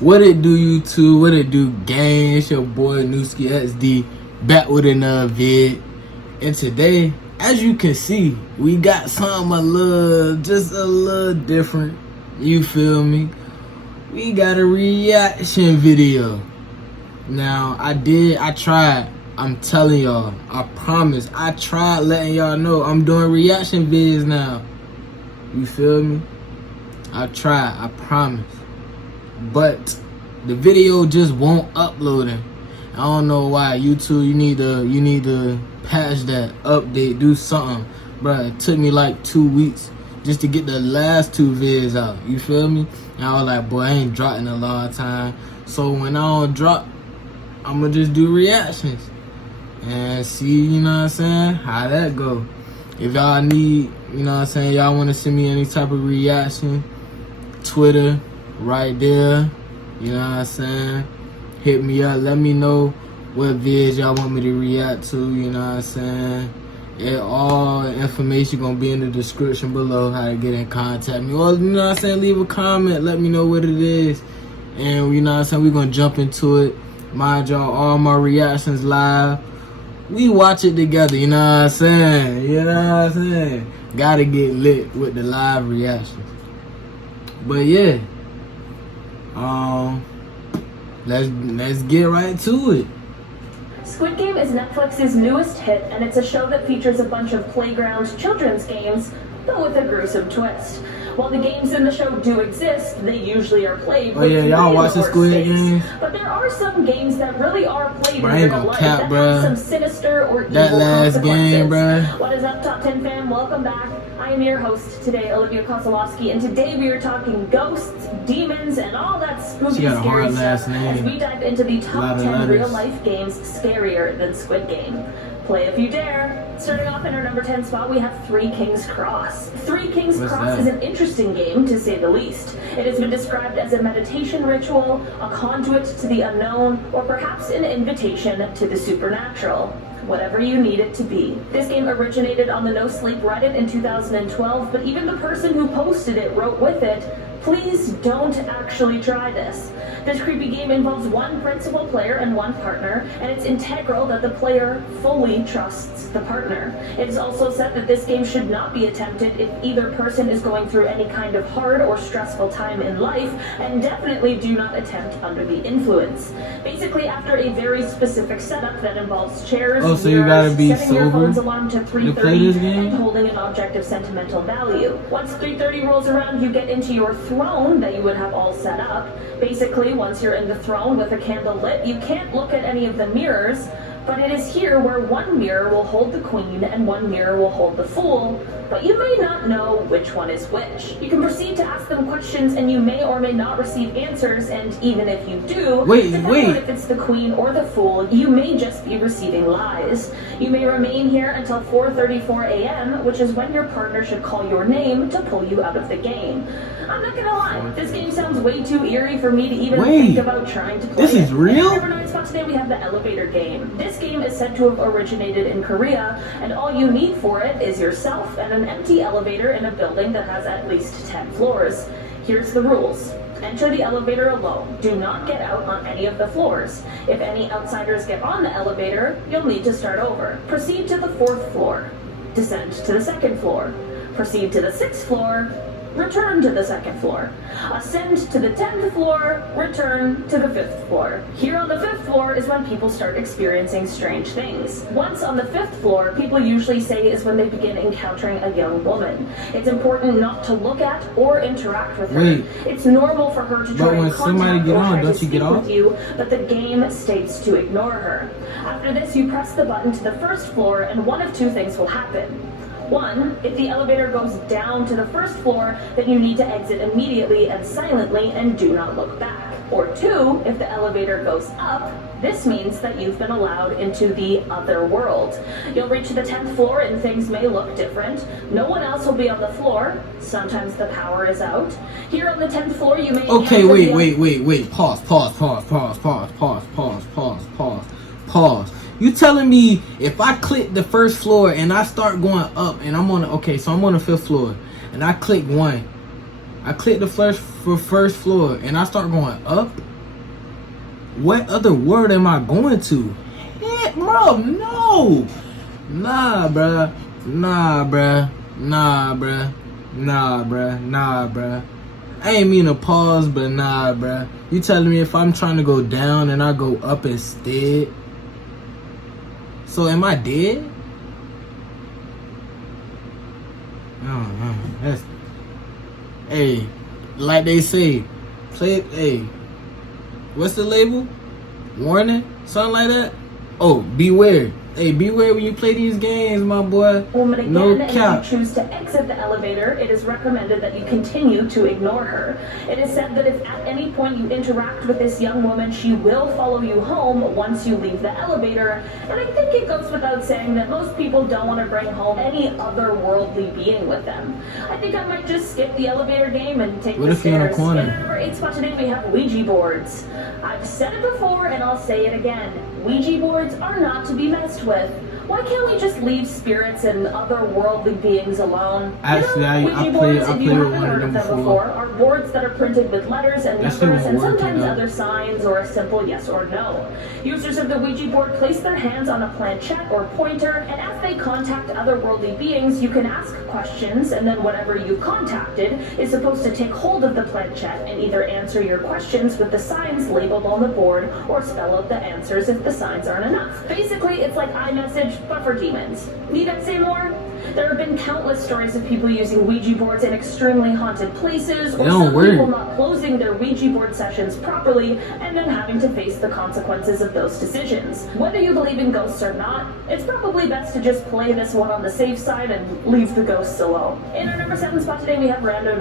What it do, YouTube? What it do, gang? It's your boy Newski XD back with another vid. And today, as you can see, we got something just a little different. You feel me? We got a reaction video. Now, I tried. I'm telling y'all, I promise. I tried letting y'all know I'm doing reaction vids now. You feel me? I tried, I promise. But the video just won't upload it. I don't know why. YouTube, you need to patch that, update, do something. Bruh, it took me like 2 weeks just to get the last 2 vids out. You feel me? And I was like, boy, I ain't dropped in a long time. So when I don't drop, I'ma just do reactions and see, you know what I'm saying, how that go. If y'all need, you know what I'm saying, y'all want to send me any type of reaction, Twitter right there, you know what I'm saying, hit me up, let me know what vids y'all want me to react to, you know what I'm saying. All information gonna be in the description below, how to get in contact me, or, you know what I'm saying, leave a comment, let me know what it is, and, you know what I'm saying, we're gonna jump into it. Mind y'all, all my reactions live. We watch it together, you know what I'm saying? You know what I'm saying? Gotta get lit with the live reactions. But yeah, let's get right to it. Squid Game is Netflix's newest hit, and it's a show that features a bunch of playground children's games, but with a gruesome twist. While the games in the show do exist, they usually are played with y'all watch the Squid Game? But there are some games that really are played Bro, in real life that have some sinister or evil that last game, bro. What is up, Top 10 fam? Welcome back. I am your host today, Olivia Kozlowski, and today we are talking ghosts, demons, and all that spooky, scary stuff as we dive into the top 10 real-life games scarier than Squid Game. Play if you dare. Starting off in our number 10 spot, we have Three Kings Cross. Three Kings Cross is an interesting game, to say the least. It has been described as a meditation ritual, a conduit to the unknown, or perhaps an invitation to the supernatural. Whatever you need it to be. This game originated on the No Sleep Reddit in 2012, but even the person who posted it wrote with it, "Please don't actually try this." This creepy game involves one principal player and one partner, and it's integral that the player fully trusts the partner. It is also said that this game should not be attempted if either person is going through any kind of hard or stressful time in life, and definitely do not attempt under the influence. Basically, after a very specific setup that involves chairs, so you gotta be setting your sober phone's alarm to 3:30, and holding an object of sentimental value. Once 3:30 rolls around, you get into your throne that you would have all set up. Basically, once you're in the throne with a candle lit, you can't look at any of the mirrors, but it is here where one mirror will hold the queen and one mirror will hold the fool, but you may not know which one is which. You can proceed to ask them questions and you may or may not receive answers, and even if you do, depending on if it's the queen or the fool, you may just be receiving lies. You may remain here until 4:34 a.m., which is when your partner should call your name to pull you out of the game. I'm not gonna lie, this game sounds way too eerie for me to even think about trying to play it. This is real? Number 9 spot today, we have the elevator game. This game is said to have originated in Korea, and all you need for it is yourself and an empty elevator in a building that has at least 10 floors. Here's the rules. Enter the elevator alone. Do not get out on any of the floors. If any outsiders get on the elevator, you'll need to start over. Proceed to the 4th floor. Descend to the 2nd floor. Proceed to the 6th floor. Return to the 2nd floor. Ascend to the 10th floor, return to the 5th floor. Here on the 5th floor is when people start experiencing strange things. Once on the 5th floor, people usually say is when they begin encountering a young woman. It's important not to look at or interact with her. It's normal for her to try and contact or try to speak with you, but the game states to ignore her. After this, you press the button to the 1st floor and one of two things will happen. One, if the elevator goes down to the 1st floor, then you need to exit immediately and silently and do not look back. Or 2, if the elevator goes up, this means that you've been allowed into the other world. You'll reach the 10th floor and things may look different. No one else will be on the floor. Sometimes the power is out. Here on the 10th floor, you may... Okay, wait. Pause. You telling me if I click the 1st floor and I start going up and I'm on so I'm on the 5th floor and I click 1. I click the first floor and I start going up What other world am I going to? Heck, bro, no. Nah, bruh. Nah, bruh. Nah, bruh. Nah, bruh. Nah, bruh. I ain't mean to pause, but nah, bruh. You telling me if I'm trying to go down and I go up instead? So am I dead? That's, hey, like they say, play. Hey, what's the label? Warning, something like that. Oh, beware. Hey, beware when you play these games, my boy. Woman, No again, cap. if you choose to exit the elevator, it is recommended that you continue to ignore her. It is said that if at any point you interact with this young woman, she will follow you home once you leave the elevator. And I think it goes without saying that most people don't want to bring home any otherworldly being with them. I think I might just skip the elevator game and take the You're in a stairs. corner? In our number 8 spot today, we have Ouija boards. I've said it before and I'll say it again. Ouija boards are not to be messed with. Why can't we just leave spirits and otherworldly beings alone? Actually, Ouija boards, if you haven't heard of them before, are boards that are printed with letters and That shit numbers and won't work, sometimes you know. other signs or a simple yes or no. Users of the Ouija board place their hands on a planchette or pointer, and as they contact otherworldly beings, you can ask questions, and then whatever you've contacted is supposed to take hold of the planchette and either answer your questions with the signs labeled on the board or spell out the answers if the signs aren't enough. Basically, it's like iMessage, but for demons. Need I say more? There have been countless stories of people using Ouija boards in extremely haunted places, or some people not closing their Ouija board sessions properly and then having to face the consequences of those decisions. Whether you believe in ghosts or not, it's probably best to just play this one on the safe side and leave the ghosts alone. In our number 7 spot today, we have Rando.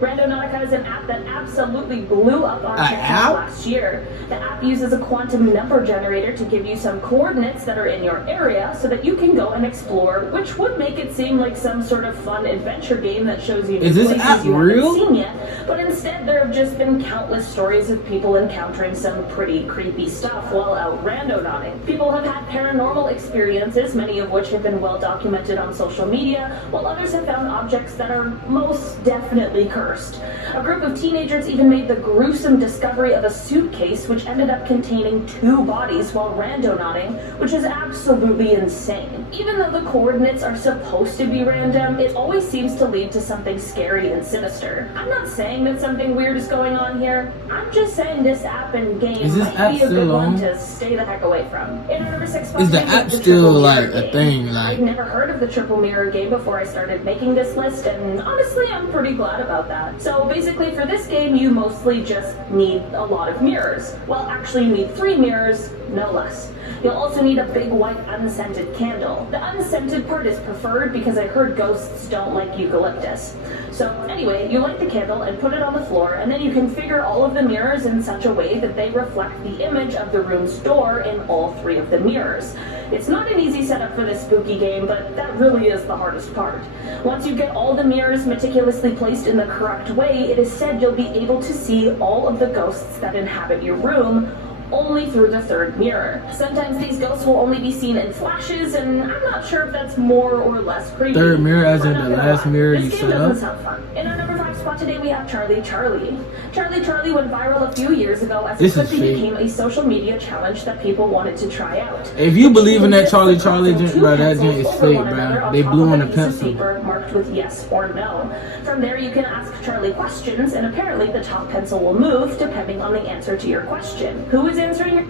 Rando is an app that absolutely blew up on TikTok last year. The app uses a quantum number generator to give you some coordinates that are in your area so that you can go and explore, which would make it seem like some sort of fun adventure game that shows you new places you haven't seen yet. But instead, there have just been countless stories of people encountering some pretty creepy stuff while out randonauting. People have had paranormal experiences, many of which have been well documented on social media, while others have found objects that are most definitely cursed. A group of teenagers even made the gruesome discovery of a suitcase which ended up containing 2 bodies while randonauting, which is absolutely insane. Even though the coordinates are supposed to be random, it always seems to lead to something scary and sinister. I'm not saying that something weird is going on here. I'm just saying this app and game might be a good one to stay the heck away from. In our number 6 spot, is the app still like a thing? I've never heard of the triple mirror game before I started making this list, and honestly, I'm pretty glad about that. So basically, for this game, you mostly just need a lot of mirrors. Well, actually, you need 3 mirrors, no less. You'll also need a big white unscented candle. The unscented part is preferred because I heard ghosts don't like eucalyptus. So anyway, you light the candle and put it on the floor, and then you configure all of the mirrors in such a way that they reflect the image of the room's door in all 3 of the mirrors. It's not an easy setup for this spooky game, but that really is the hardest part. Once you get all the mirrors meticulously placed in the correct way, it is said you'll be able to see all of the ghosts that inhabit your room, only through the 3rd mirror. Sometimes these ghosts will only be seen in flashes, and I'm not sure if that's more or less creepy. 3rd mirror as in the last mirror you set up? This game doesn't sound fun. In our number 5 spot today, we have Charlie. Charlie went viral a few years ago as it quickly became a social media challenge that people wanted to try out. If you believe in that Charlie joint, bro, that joint is fake, bro. They blew on a pencil. Marked with yes or no. From there, you can ask Charlie questions, and apparently the top pencil will move depending on the answer to your question. Who is answering your...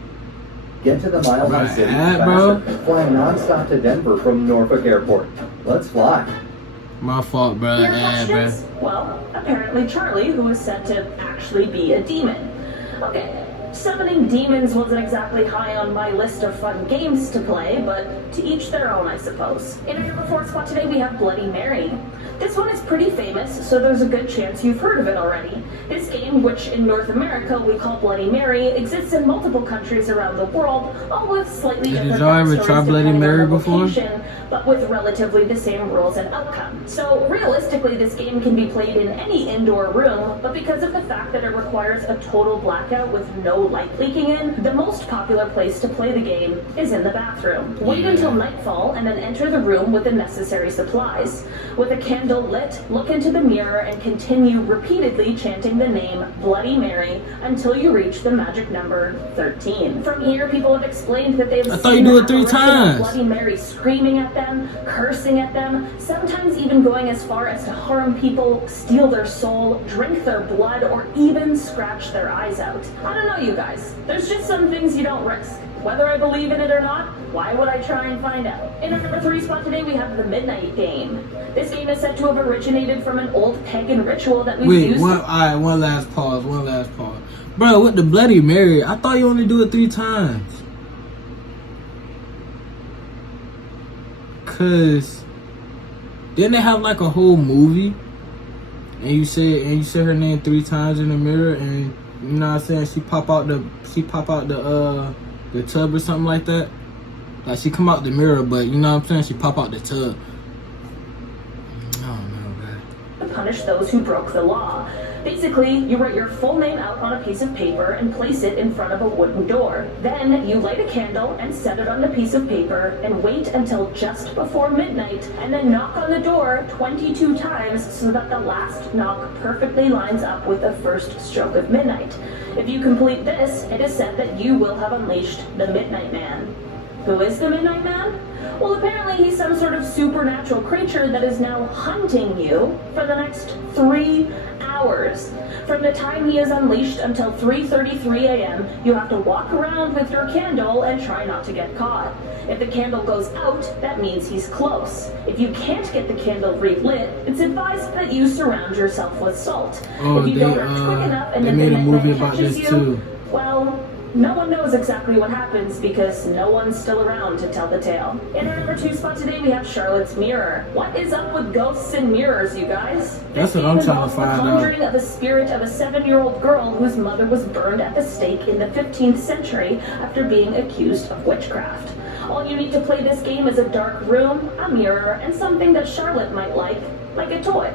Get to the Mile High City faster. Fly non-stop to Denver from Norfolk Airport. Let's fly. My fault, bro. Bro. Well, apparently Charlie, who is said to actually be a demon. Okay, summoning demons wasn't exactly high on my list of fun games to play, but to each their own, I suppose. In our number 4 spot today, we have Bloody Mary. This one is pretty famous, so there's a good chance you've heard of it already. This game, which in North America we call Bloody Mary, exists in multiple countries around the world, all with slightly different backstories depending on the location, but with relatively the same rules and outcome. So realistically, this game can be played in any indoor room, but because of the fact that it requires a total blackout with no light leaking in, the most popular place to play the game is in the bathroom. Wait until nightfall and then enter the room with the necessary supplies. With a candle lit, look into the mirror and continue repeatedly chanting the name Bloody Mary until you reach the magic number 13. From here, people have explained that they've seen you do it 3 times. Bloody Mary screaming at them, cursing at them, sometimes even going as far as to harm people, steal their soul, drink their blood, or even scratch their eyes out. I don't know, you guys. There's just some things you don't risk. Whether I believe in it or not, why would I try and find out? In our number 3 spot today, we have the Midnight Game. This game is said to have originated from an old pagan ritual that we used. Alright, one last pause. Bro, with the Bloody Mary, I thought you only do it 3 times. Cause didn't they have like a whole movie? And you said her name 3 times in the mirror, and you know what I'm saying, she pop out the tub or something like that. Like she come out the mirror, but you know what I'm saying, she pop out the tub. I don't know, man. To punish those who broke the law. Basically, you write your full name out on a piece of paper and place it in front of a wooden door. Then you light a candle and set it on the piece of paper and wait until just before midnight and then knock on the door 22 times so that the last knock perfectly lines up with the first stroke of midnight. If you complete this, it is said that you will have unleashed the Midnight Man. Who is the Midnight Man? Well, apparently he's some sort of supernatural creature that is now hunting you for the next 3 hours. From the time he is unleashed until 3:33 a.m., you have to walk around with your candle and try not to get caught. If the candle goes out, that means he's close. If you can't get the candle relit, it's advised that you surround yourself with salt. If you don't act quick enough and the Midnight Man catches you, well, no one knows exactly what happens because no one's still around to tell the tale. In our number 2 spot today, we have Charlotte's Mirror. What is up with ghosts and mirrors, you guys? That's what I'm trying to find out. The conjuring of the spirit of a 7-year-old girl whose mother was burned at the stake in the 15th century after being accused of witchcraft. All you need to play this game is a dark room, a mirror, and something that Charlotte might like a toy.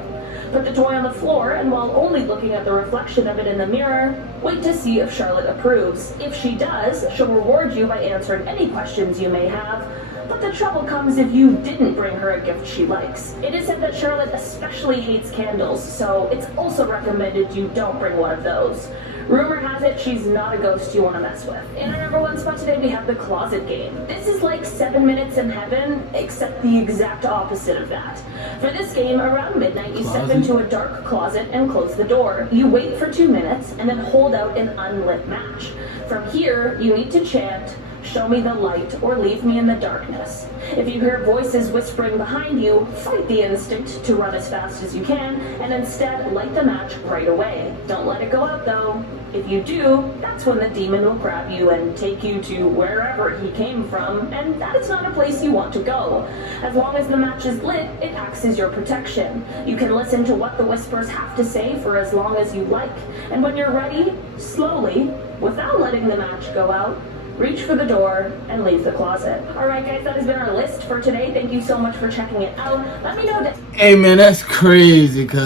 Put the toy on the floor, and while only looking at the reflection of it in the mirror, wait to see if Charlotte approves. If she does, she'll reward you by answering any questions you may have. But the trouble comes if you didn't bring her a gift she likes. It is said that Charlotte especially hates candles, so it's also recommended you don't bring one of those. Rumor has it she's not a ghost you want to mess with. In our number 1 spot today, we have the Closet Game. This is like 7 Minutes in Heaven, except the exact opposite of that. For this game, around midnight, you step into a dark closet and close the door. You wait for 2 minutes and then hold out an unlit match. From here, you need to chant, "Show me the light or leave me in the darkness." If you hear voices whispering behind you, fight the instinct to run as fast as you can and instead light the match right away. Don't let it go out though. If you do, that's when the demon will grab you and take you to wherever he came from, and that is not a place you want to go. As long as the match is lit, it acts as your protection. You can listen to what the whispers have to say for as long as you like, and when you're ready, slowly, without letting the match go out, reach for the door and leave the closet. Alright guys, that has been our list for today. Thank you so much for checking it out. Let me know that... Hey man, that's crazy, cuz,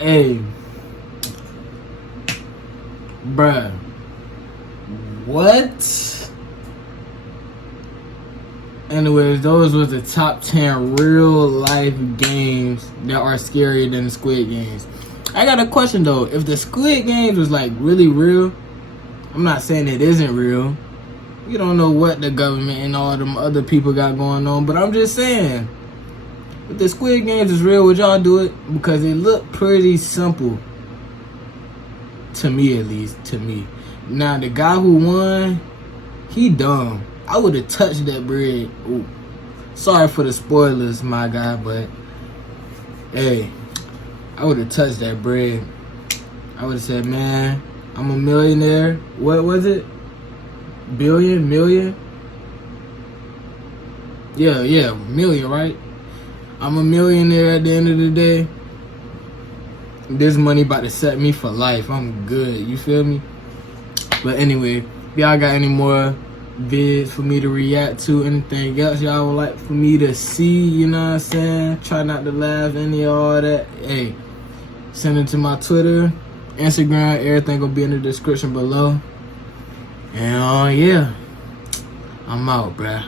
hey. Bruh. What? Anyways, those was the top 10 real life games that are scarier than the Squid Games. I got a question though. If the Squid Games was like really real, I'm not saying it isn't real. You don't know what the government and all them other people got going on, but I'm just saying, if the Squid Games is real, would y'all do it? Because it looked pretty simple. To me, at least. To me. Now, the guy who won, he dumb. I would have touched that bread. Ooh. Sorry for the spoilers, my guy, but hey, I would have touched that bread. I would have said, man, I'm a millionaire. What was it? Billion? Million? Yeah, million, right? I'm a millionaire at the end of the day. This money about to set me for life. I'm good, you feel me? But anyway, if y'all got any more vids for me to react to, anything else y'all would like for me to see, you know what I'm saying? Try not to laugh, any of all that. Hey, send it to my Twitter, Instagram, everything gonna be in the description below. And yeah, I'm out, bruh.